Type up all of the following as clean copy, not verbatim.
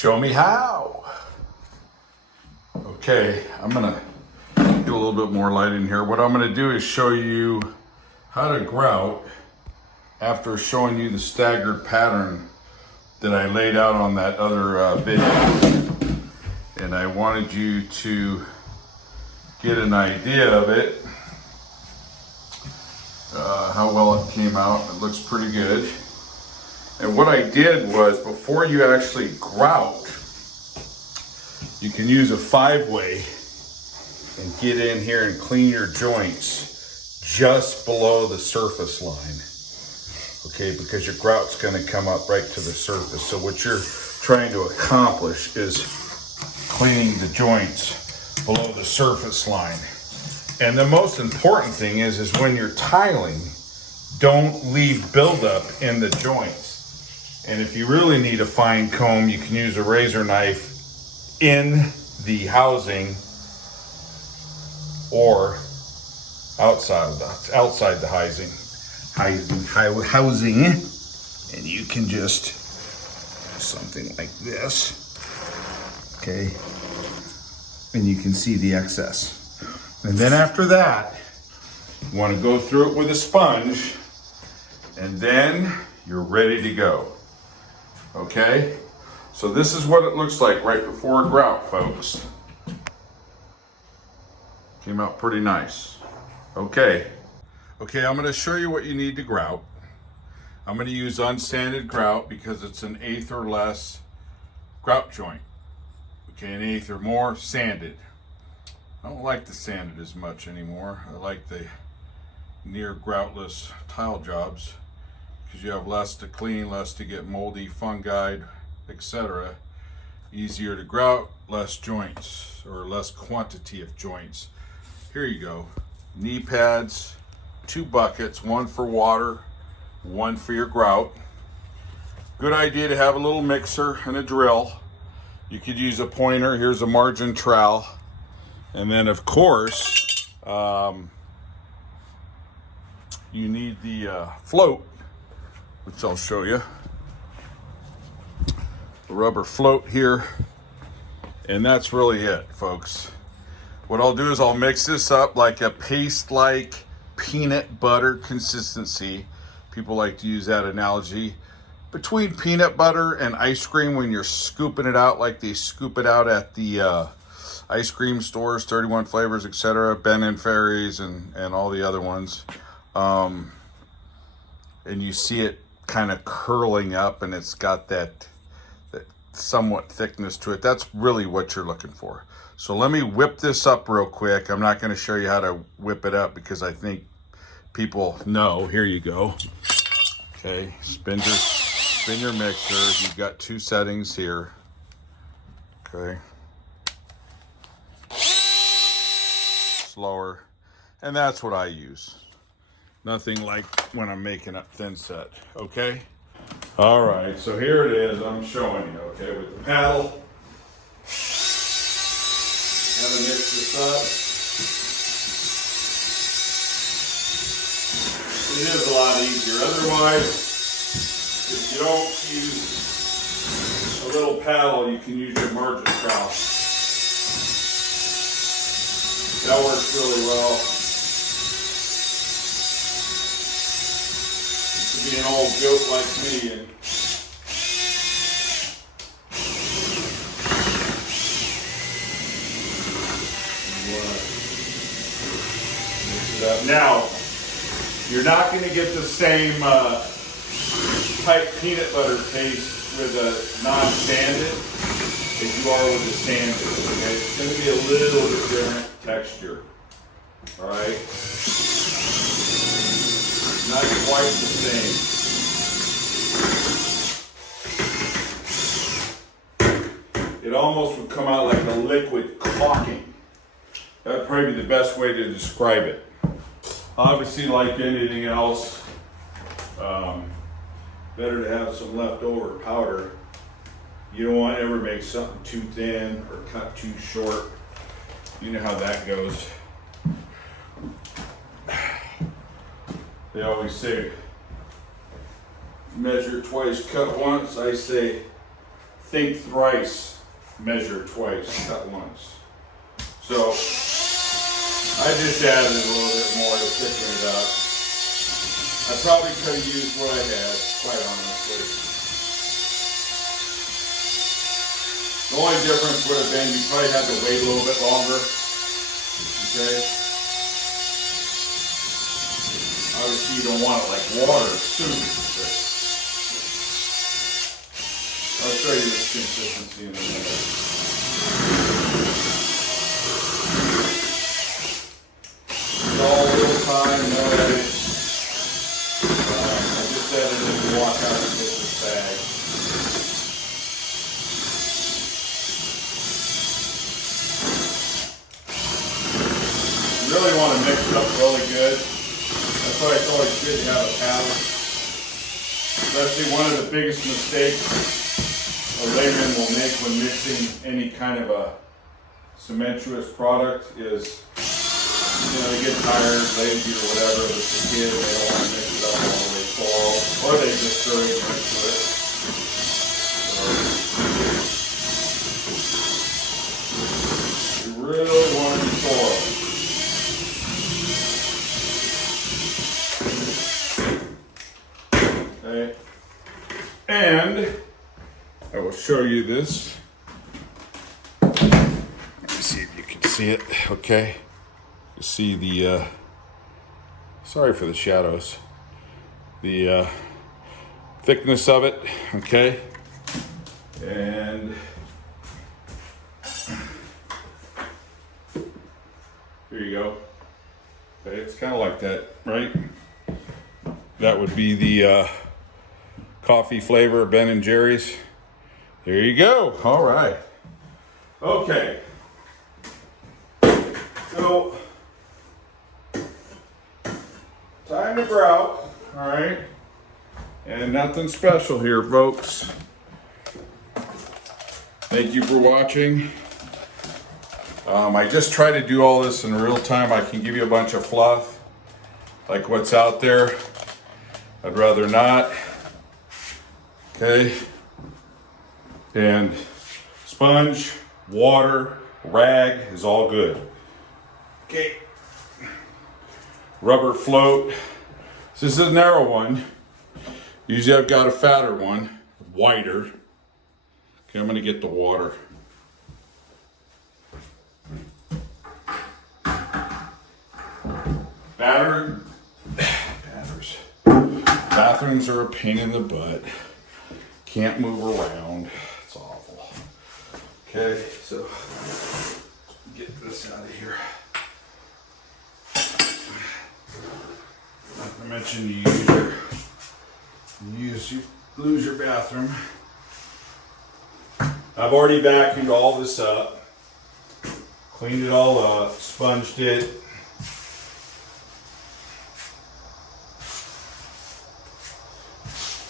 Show me how. Okay, I'm gonna get a little bit more light in here. What I'm gonna do is show you how to grout after showing you the staggered pattern that I laid out on that other video. And I wanted you to get an idea of it, how well it came out. It looks pretty good. And what I did was, before you actually grout, you can use a 5-way and get in here and clean your joints just below the surface line. Okay, because your grout's gonna come up right to the surface. So what you're trying to accomplish is cleaning the joints below the surface line. And the most important thing is when you're tiling, don't leave buildup in the joints. And if you really need a fine comb, you can use a razor knife in the housing or outside the housing, and you can just do something like this, okay? And you can see the excess. And then after that, you want to go through it with a sponge, and then you're ready to go. Okay? So this is what it looks like right before a grout, folks. Came out pretty nice. Okay. Okay, I'm gonna show you what you need to grout. I'm gonna use unsanded grout because it's an 1/8 or less grout joint. Okay, an 1/8 or more sanded. I don't like the sanded as much anymore. I like the near groutless tile jobs because you have less to clean, less to get moldy, fungi, etc. Easier to grout, less joints, or less quantity of joints. Here you go. Knee pads, 2 buckets, 1 for water, 1 for your grout. Good idea to have a little mixer and a drill. You could use a pointer. Here's a margin trowel. And then of course, you need the float, which I'll show you. The rubber float here. And that's really it, folks. What I'll do is I'll mix this up like a paste-like peanut butter consistency. People like to use that analogy. Between peanut butter and ice cream when you're scooping it out like they scoop it out at the ice cream stores, 31 flavors, etc., Ben and Ferry's and all the other ones. And you see it kind of curling up and it's got that somewhat thickness to it. That's really what you're looking for. So let me whip this up real quick. I'm not going to show you how to whip it up because I think people know. Here you go. Okay, spin your mixer. You've got 2 settings here. Okay. Slower. And that's what I use. Nothing like when I'm making up thin set. Okay? All right, so here it is. I'm showing you, okay, with the paddle. How to mix this up. It is a lot easier. Otherwise, if you don't use a little paddle, you can use your margin trowel. That works really well. To be an old goat like me and now, you're not going to get the same tight peanut butter taste with a non-sanded as you are with the sanded. Okay, it's going to be a little bit different texture. All right, not quite the same. It almost would come out like a liquid caulking. That'd probably be the best way to describe it. Obviously, like anything else, better to have some leftover powder. You don't want to ever make something too thin or cut too short. You know how that goes. They always say, measure twice, cut once. I say, think thrice, measure twice, cut once. So I just added a little bit more to thicken it up. I probably could have used what I had, quite honestly. The only difference would have been you probably had to wait a little bit longer. Okay? Obviously you don't want it like water soup. I'll show you this consistency in a minute. It's all a little time, no edit. I just edited and walk out and get this bag. You really want to mix it up really good. That's why it's always good to have a paddle. Especially one of the biggest mistakes a layman will make when mixing any kind of a cementous product is, they get tired, lazy or whatever, with the kid, they don't want to mix it up all the way full, or they just throw it into it. So, you really want to be thorough. Okay? And I will show you this. Let me see if you can see it. Okay. You see the, sorry for the shadows. The thickness of it. Okay. And here you go. Okay, it's kind of like that, right? That would be the coffee flavor of Ben & Jerry's. There you go. All right. Okay. So, time to grout. All right. And nothing special here, folks. Thank you for watching. I just try to do all this in real time. I can give you a bunch of fluff, like what's out there. I'd rather not. Okay. And sponge, water, rag is all good. Okay. Rubber float. This is a narrow one. Usually I've got a fatter one, wider. Okay, I'm gonna get the water. Bathrooms are a pain in the butt. Can't move around. It's awful. Okay, so get this out of here. Like I mentioned, you lose your bathroom. I've already vacuumed all this up, cleaned it all up, sponged it.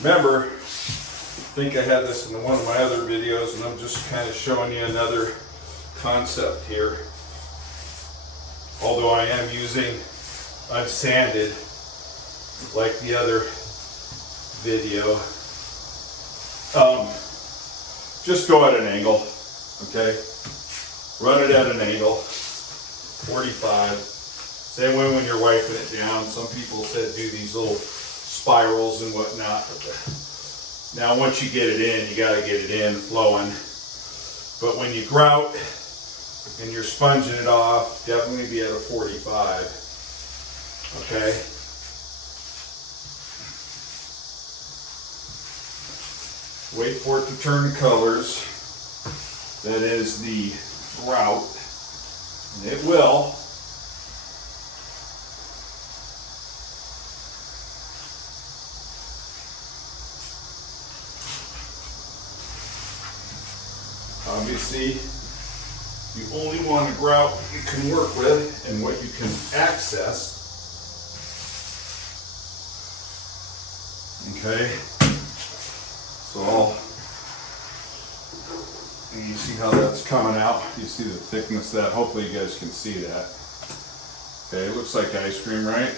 Remember, I think I had this in one of my other videos, and I'm just kind of showing you another concept here. Although I am using Unsanded, like the other video. Just go at an angle, okay? Run it at an angle, 45. Same way when you're wiping it down. Some people said do these little spirals and whatnot. Now once you get it in, you got to get it in flowing. But when you grout and you're sponging it off, definitely be at a 45. Okay. Wait for it to turn colors. That is the grout. And it will. Obviously, you only want to grout what you can work with and what you can access. Okay, so and you see how that's coming out. You see the thickness of that. Hopefully you guys can see that. Okay, it looks like ice cream, right?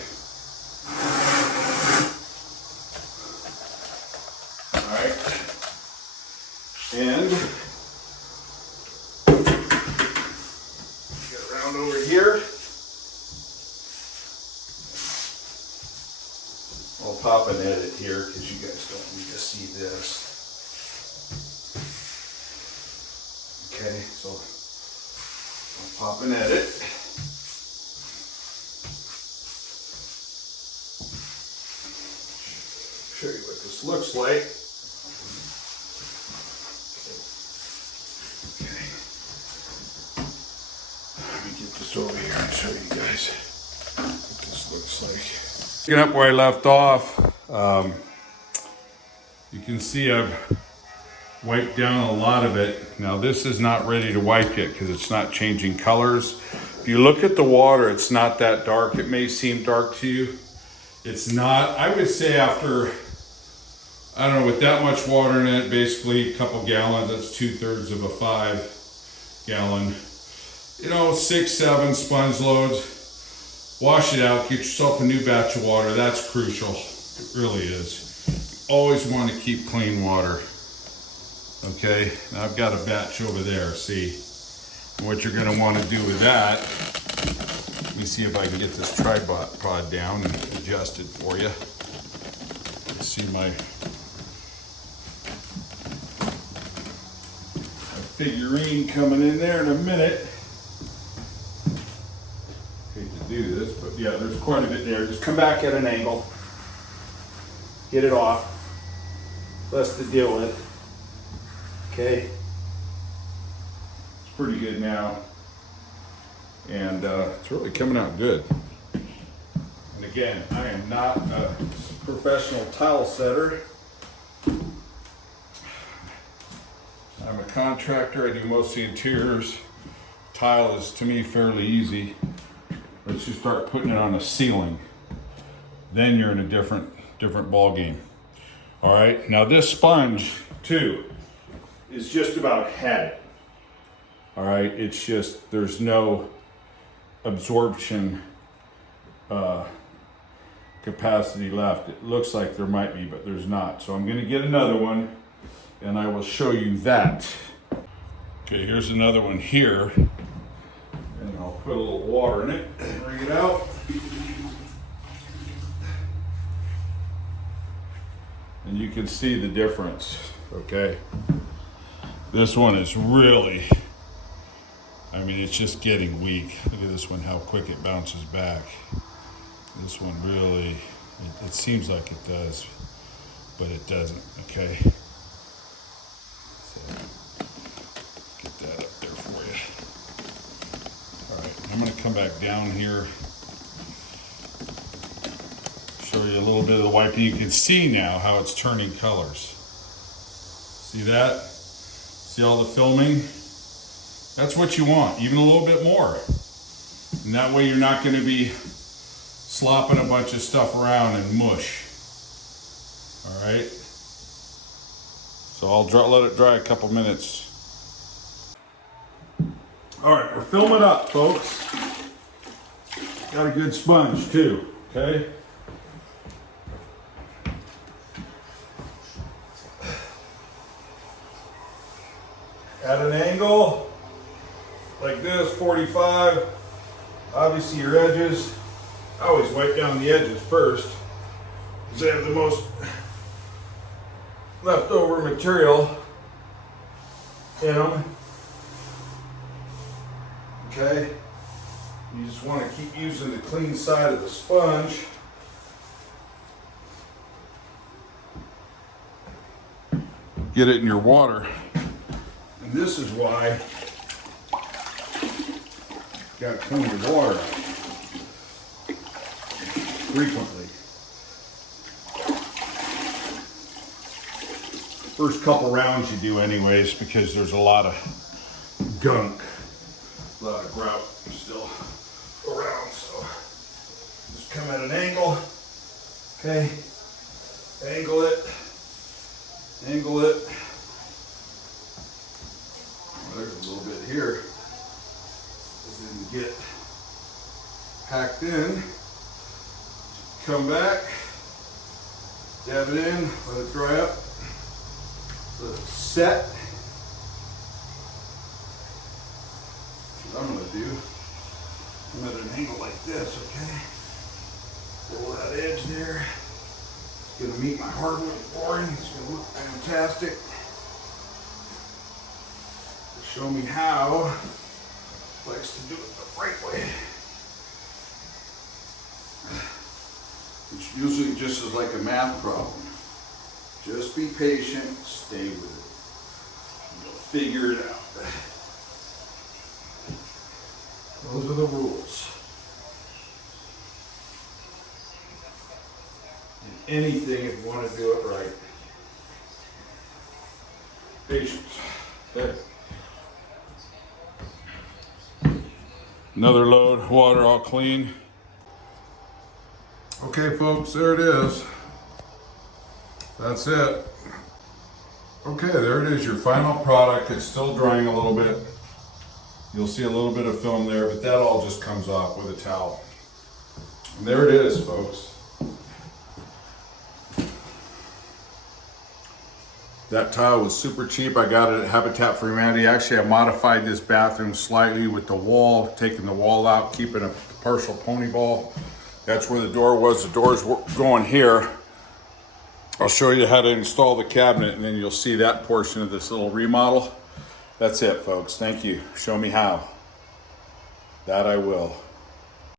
And get around over here. I'll pop an edit here because you guys don't need to see this. Okay, so I'll pop an edit. Show you what this looks like. Okay. Let me get this over here and show you guys what this looks like. Picking up where I left off, you can see I've wiped down a lot of it. Now this is not ready to wipe yet because it's not changing colors. If you look at the water, it's not that dark. It may seem dark to you. It's not. I would say after, I don't know, with that much water in it, basically a couple gallons, that's 2/3 of a 5 gallon. You know, 6, 7 sponge loads. Wash it out, get yourself a new batch of water. That's crucial, it really is. You always want to keep clean water. Okay, now I've got a batch over there, see? And what you're gonna wanna do with that, let me see if I can get this tripod down and adjust it for you. You see my figurine coming in there in a minute. Hate to do this, but yeah, there's quite a bit there. Just come back at an angle, get it off, less to deal with. Okay, it's pretty good now, and it's really coming out good. And again, I am not a professional tile setter. I'm a contractor. I do most of the interiors. Tile is, to me, fairly easy. Once you start putting it on a ceiling, then you're in a different ball game. All right, now this sponge too is just about had it. All right, it's just, there's no absorption capacity left. It looks like there might be, but there's not. So I'm gonna get another one and I will show you that. Okay, here's another one here. And I'll put a little water in it and bring it out. And you can see the difference, okay? This one is really, I mean, it's just getting weak. Look at this one, how quick it bounces back. This one really, it seems like it does, but it doesn't, okay? So, get that up there for you. All right, I'm gonna come back down here, show you a little bit of the wiping. You can see now how it's turning colors. See that? See all the filming? That's what you want, even a little bit more. And that way you're not gonna be slopping a bunch of stuff around and mush. All right? So I'll let it dry a couple minutes. All right, we're filming up, folks. Got a good sponge too, okay? At an angle like this, 45. Obviously your edges, I always wipe down the edges first because they have the most leftover material in them. Okay, you just want to keep using the clean side of the sponge. Get it in your water. And this is why you got to clean your water frequently. First couple rounds you do anyways, because there's a lot of gunk, a lot of grout still around. So just come at an angle, okay? Angle it. There's a little bit here. It didn't get packed in. Come back, dab it in, let it dry up, let it set, do. I'm at an angle like this, okay? Pull that edge there. It's gonna meet my hardwood flooring. It's gonna look fantastic. Show me how. Likes to do it the right way. Which usually just is like a math problem. Just be patient, stay with it. You'll figure it out. Those are the rules. In anything, if you want to do it right. Patience. Okay. Another load, water all clean. Okay folks, there it is. That's it. Okay, there it is, your final product. It's still drying a little bit. You'll see a little bit of film there, but that all just comes off with a towel. And there it is, folks. That tile was super cheap. I got it at Habitat for Humanity. Actually, I modified this bathroom slightly with the wall, taking the wall out, keeping a partial pony ball. That's where the door was. The door's going here. I'll show you how to install the cabinet, and then you'll see that portion of this little remodel. That's it, folks. Thank you. Show me how. That I will.